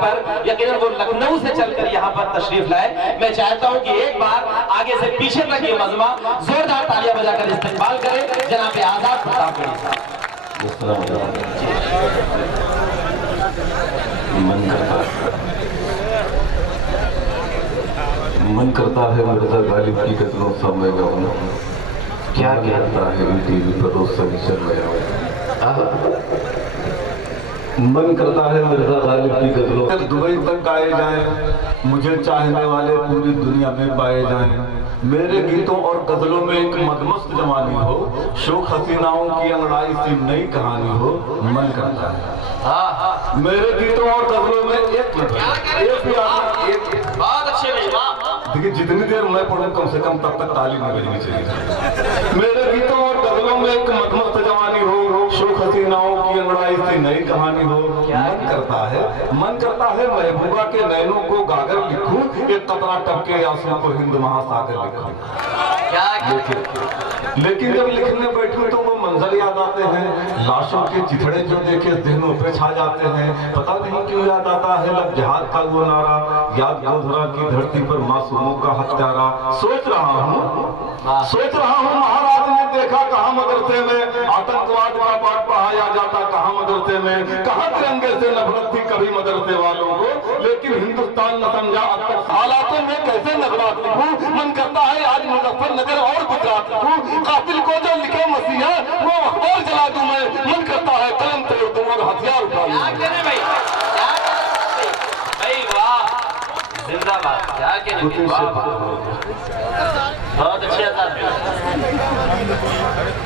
पर यकीनन वो लखनऊ से चलकर यहाँ पर तशरीफ लाए। मैं चाहता हूँ कि एक बार आगे से पीछे तक ये मजमा जोरदार तालियां बजाकर इस्तेमाल करे जनाब आजाद प्रताप गढ़ी साहब। मन करता है मिर्जा गालिब की गजलों सा मैं गाऊं, क्या कहता है टीवी पर रोज चल रहा। मन करता है मिर्जा गालिब की गजलों दुबई तक आए जाएं, मुझे चाहने वाले पूरी दुनिया में पाए जाएं। मेरे गीतों और गजलों में एक मदमस्त जवानी हो, शोक हसीनाओं की अंगड़ाई सी नई कहानी हो। मन करता है मेरे गीतों और गजलों में एक बहुत अच्छे देखिए, जितनी देर मैं पढ़ूं कम से कम तब तक ताली नहीं बजनी चाहिए। मेरे गीतों और गजलों में एक मदमस्त जवानी हो, शोक हसीनाओं की अंगड़ाई सी नई कहानी हो। मन करता है महबूबा के नैनों को गागर लिखूं, एक कतरा टपके आंसुओं को हिंद महासागर लिखूं। लेकिन जब लिखने बैठूं तो वो मंजर याद आते हैं, लाशों के चिथड़े जो देखे जहनों पे छा जाते हैं। पता नहीं क्यों याद आता है लब जिहाद का वो नारा, याद गोधरा की धरती पर मासूमों का हत्यारा। सोच रहा हूँ महाराज ने देखा कहाँ मदरसे में आतंकवाद का पाठ पढ़ाया जाता, कहाँ मदरसे में, कहाँ तिरंगे से नफरत थी कभी मदरसे वालों को। लेकिन हिंदुस्तान न समझा अब तक हालातों में कैसे नफरत लिखूं। मन करता है आज मुजफ्फरनगर और गुजरात लिखूं, कातिल को जो लिखे मसीहा वो अखबार जला दूं मैं। मन करता है कलम तोड़ दूं और हथियार उठा लूं। जिंदाबाद, क्या कहने बहुत अच्छे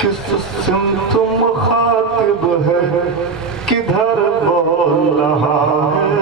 किस सिमत मुखातिब है, किधर बोल रहा है।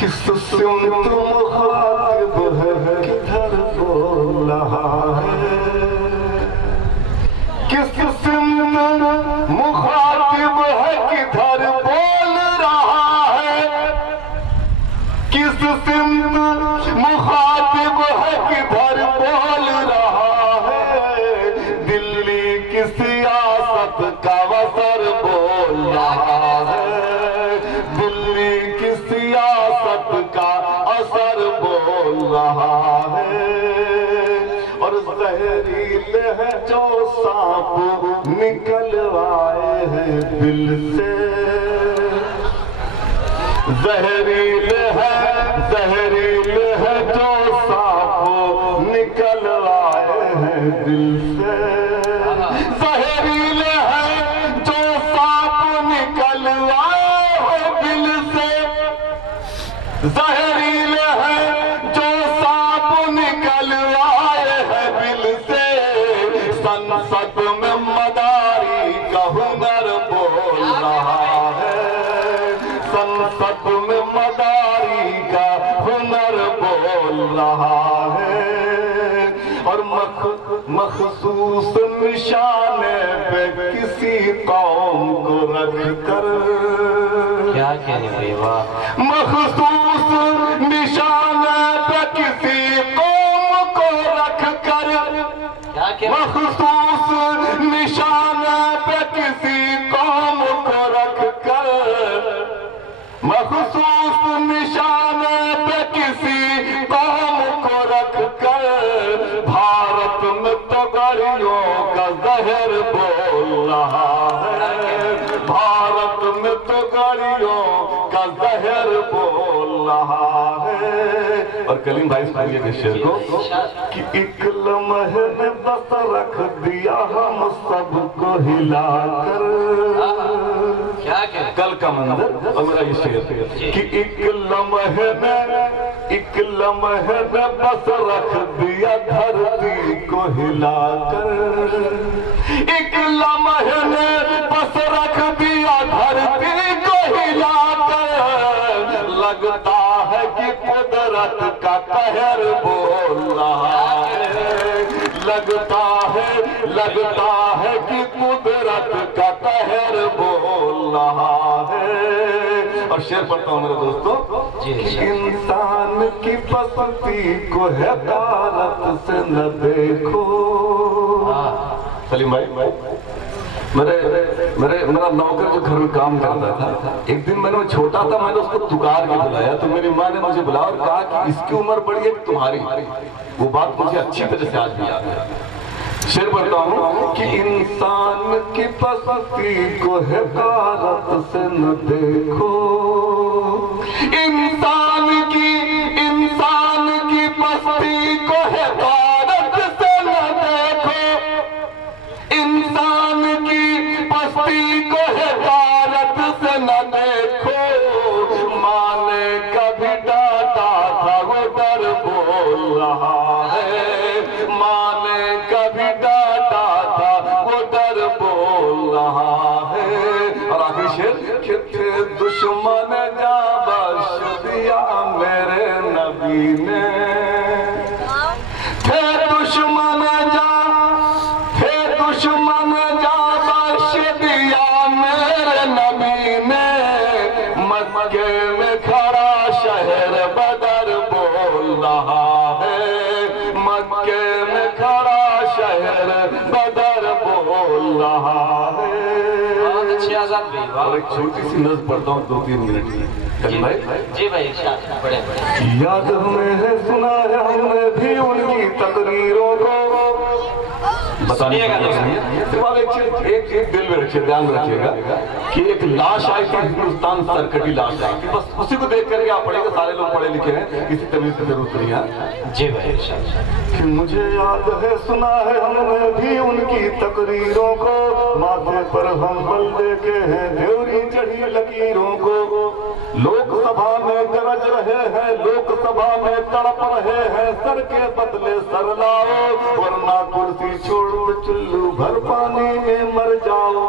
किस सिमत मुखातिब है, किधर बोल रहा है। किस सिमत मुखातिब है, किधर बोल रहा है। किस सिमत मुखातिब है, किधर बोल रहा है। दिल्ली की सियासत का वसर बोल रहा है। दिल्ली की सियासत का असर बोल रहा है। और जहरीले है जो सांप निकल आए हैं दिल से। जहरीले है जो सांप निकल आए हैं दिल से। जहरीले है जो सांप निकल आए हैं दिल से। जहरीले है जो सांप निकल आए हैं दिल से। संसद में मदारी का हुनर बोल रहा है। संसद में मदारी का हुनर बोल रहा है। और मखसूस निशाने पे किसी कौम को रख कर, क्या कहने भाई वाह, मखसूस निशाने पे किसी कौम को रख कर, मखसूस निशाने पे किसी कौम को रख कर, मखसूस निशाने पे किसी कौम को रख कर। भारत में तो गाड़ियों का जहर बोल रहा है। भारत में तो गाड़ियों का जहर बोल रहा है। और कलीम भाई सुनिए के शेर को कि एक लम्हे में बस रख दिया हम सबको हिलाकर। क्या कह कल का मंदिर और मेरा ये शेर कि एक लम्हे में बस रख दिया धरती को हिलाकर। एक लम्हे में बस रख दिया धरती को हिलाकर। लगता है कि कुदरत का कहर बोल रहा है। लगता है कि कुदरत का कहर बोल रहा है। और शेर पढ़ता हूँ मेरे दोस्तों, इंसान की पसंदी को हैरानत से न देखो। सलीम भाई मेरा नौकर जो घर में काम करता था, एक दिन मैंने छोटा था, मैंने उसको पुकार के बुलाया तो मेरी माँ ने मुझे बुलाया और कहा कि इसकी उम्र बड़ी है तुम्हारी। वो बात मुझे अच्छी तरह से आज भी याद है। शेर पढ़ता हूँ कि इंसान की पस्ती को हकारत से न देखो, इंसान की पस्ती को हकारत से न देखो, इंसान की पस्ती को हकारत से न देखो। माँ ने कभी डांटा था वो डर बोल रहा है, माँ ने कभी डांटा था वो डर बोल रहा है। और आखिरी शेर कि थे दुश्मन जा बख्श दिया मेरे नबी ने, थे दुश्मन जा बख्श दिया मेरे नबी ने। मक्के में खड़ा शहर बदर बोल रहा है, मक्के में खड़ा शहर बदर बोल रहा है। बहुत अच्छी आजाद भाई, और एक छोटी सी नज़्म पढ़ता हूँ 2-3 मिनट में। जी भाई बड़े याद हमें है, सुना है हमने भी उनकी तकरीरों को। सुनिएगा एक दिल में रखिए, ध्यान में रखिएगा कि एक लाश आई थी हिंदुस्तान, सरकटी लाश आई थी। बस उसी को देख करके आप पढ़ेंगे, सारे लोग पढ़े लिखे हैं, किसी तमीज की जरूरत नहीं है। जी भाई कि मुझे याद है, सुना है हमने भी उनकी तकरीरों को, माथे पर हम बल देके हैं ड्योरी चढ़ी लकीरों को। लोकसभा में गरज रहे हैं, लोकसभा में तड़प रहे हैं, सर के बदले सर लाओ, वरना कुर्सी छोड़ चुल्लू भर पानी में मर जाओ।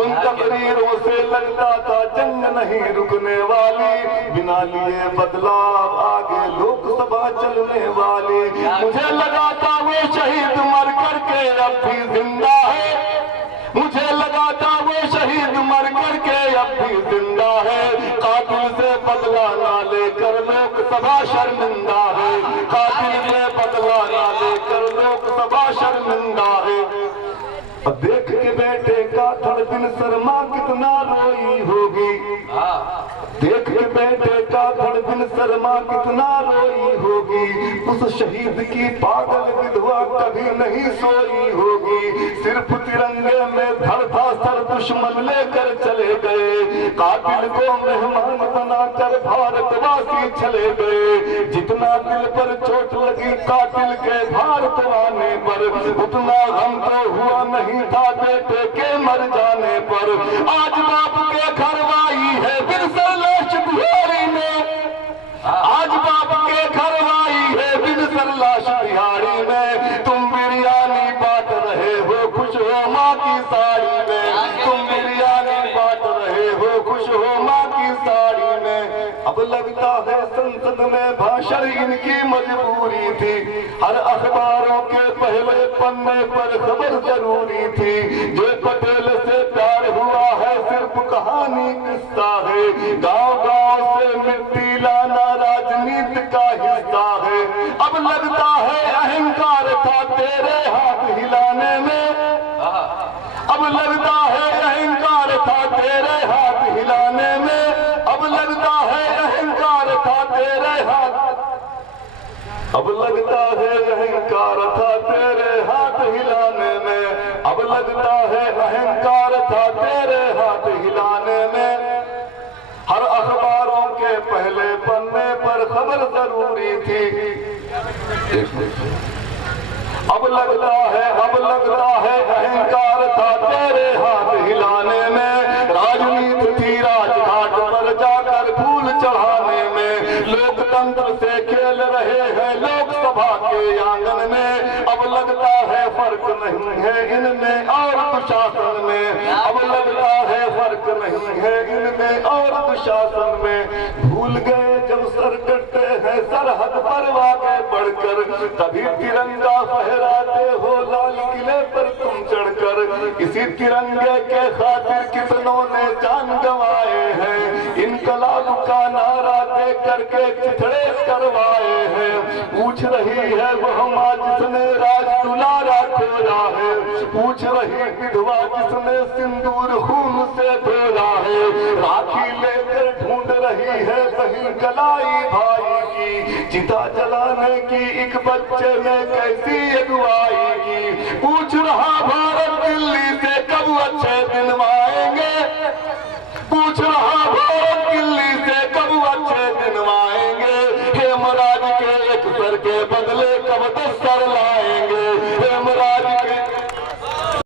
उन तकरीरों से लगता था जंग नहीं रुकने वाली, बिना लिए बदलाव आगे लोकसभा चलने वाली। मुझे लगा था वो शहीद मर करके अब भी जिंदा है, मुझे लगा था वो शहीद मर करके अब भी जिंदा है। कातिल से बदला ना लेकर लोकसभा शर्मिंदा है, कातिल से बदला ना लेकर लोकसभा शर्मिंदा है। अब देख के बेटे का धड़कन शर्मा कितना रोई होगी, देख के बेटे का धड़कन शर्मा कितना रोई होगी। उस शहीद की पागल विधवा कभी नहीं सोई होगी। सिर्फ तिरंगे में धड़ था सर दुश्मन लेकर चले गए, कातिल को मेहमान बनाकर भारतवासी चले गए। जितना दिल पर चोट लगी कातिल के भारत आने पर, उतना गम तो हुआ नहीं था बेटे के मर जाने पर। आज बाप के घर आई है बिरसा लाश बिहारी में, आज बाप के घर आई है बिरसा लाश बिहारी में। तुम बिरयानी बांट रहे हो खुश हो माँ की साड़ी में, तुम बिरयानी बांट रहे हो खुश हो माँ की साड़ी में। अब लगता है संसद में भाषण इनकी मजबूरी थी, हर अखबारों के पहले पन्ने पर खबर जरूरी थी। जो पटेल से प्यार हुआ है सिर्फ कहानी किस्सा है, गांव-गांव से मिट्टी लाना राजनीति का हिस्सा है। अब लगता है अहंकार था तेरे हाथ हिलाने में, अब लगता है अहंकार था तेरे हाथ हिलाने में, अब लगता है अहंकार था तेरे हाथ, अब लगता है अहंकार था तेरे हाथ हिलाने में, अब लगता है अहंकार था तेरे हाथ हिलाने में। हर अखबारों के पहले पन्ने पर खबर जरूरी थी। अब लगता है अहंकार था तेरे हाथ हिलाने में। राजनीति थी राजघाट पर जाकर फूल चढ़ाने में, लोकतंत्र से खेल रहे हैं लोकसभा के आंगन में। अब लगता है फर्क नहीं है इनमें और दुशासन में, अब लगता है फर्क नहीं है इनमें और दुशासन में। भूल गए जब सर कटते हैं सरहद पर आगे बढ़कर, तभी तिरंगा फहराते हो लाल किले पर तुम चढ़कर। इसी तिरंगे के खातिर कितनों ने जान गंवाए हैं, इनकलाब का नारा दे करके चिथड़े करवाए हैं। पूछ रही है वो माँ जिसने राज दुलारा खोया है। पूछ रही विधवा जिसने सिंदूर खून से धोया है। राखी लेकर ढूंढ रही है बहन कलाई भाई की। चिता जलाने की एक बच्चे ने कैसी अगुवाई की। पूछ रहा भारत दिल्ली से कब अच्छे दिन आएंगे। पूछ रहा भारत दिल्ली से कब अच्छे दिन आएंगे। हेमराज के एक सर के बदले कब